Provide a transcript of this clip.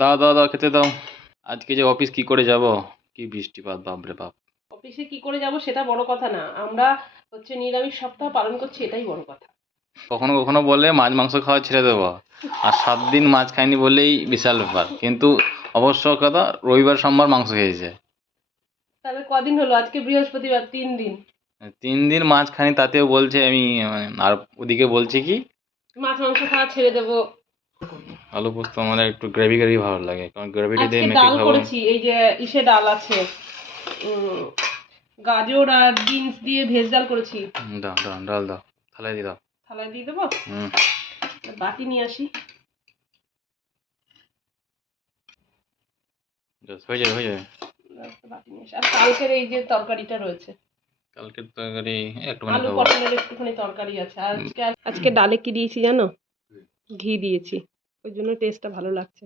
দাও দাও দাও খেতে দাও। আজকে যে অফিস কি করে যাব, কি বৃষ্টিপাত, বাপরে বাপ। অফিসে কি করে যাব সেটা বড় কথা না, আমরা হচ্ছে নিরামিষ সপ্তাহ পালন করছি, এটাই বড় কথা। কখনো কখনো বলে মাছ মাংস খাওয়া ছেড়ে দেবো, আর 7 দিন মাছ খাইনি বলেই বিশাল ব্যাপার। কিন্তু অবশ্য কথা, রবিবার সোমবার মাংস খেয়েছে। তাহলে কদিন হলো? আজকে বৃহস্পতিবার, 3 দিন। 3 দিন মাছ খাইনি, তাতেও বলছে আমি আর ওদিকে বলছে কি মাছ মাংস খাওয়া ছেড়ে দেবো। আলু পোস্ত আমার একটু গ্রেভি গ্রেভি ভালো লাগে, কারণ গ্রেভিটা দিয়ে আজকে মেখে ডাল খাবো। করেছি, এই যে ইসে ডাল আছে, গাজর আর বিনস দিয়ে ভেজ ডাল করেছি। দাও দাও ডাল দাও, থালায় দিয়ে দাও। থালায় দিয়ে দেবো, হুম, বাটি নিয়ে আসি। হয়ে যাবে হয়ে যাবে। বাটি নিয়ে আসি। আর কালকের এই যে তরকারিটা রয়েছে, কালকের তরকারি একটু আলু খাবো। পটলের একটুখানি তরকারি আছে। আর আজকে ডালে কি দিয়েছি জানো? ঘি দিয়েছি, ওই জন্য টেস্টটা ভালো লাগছে।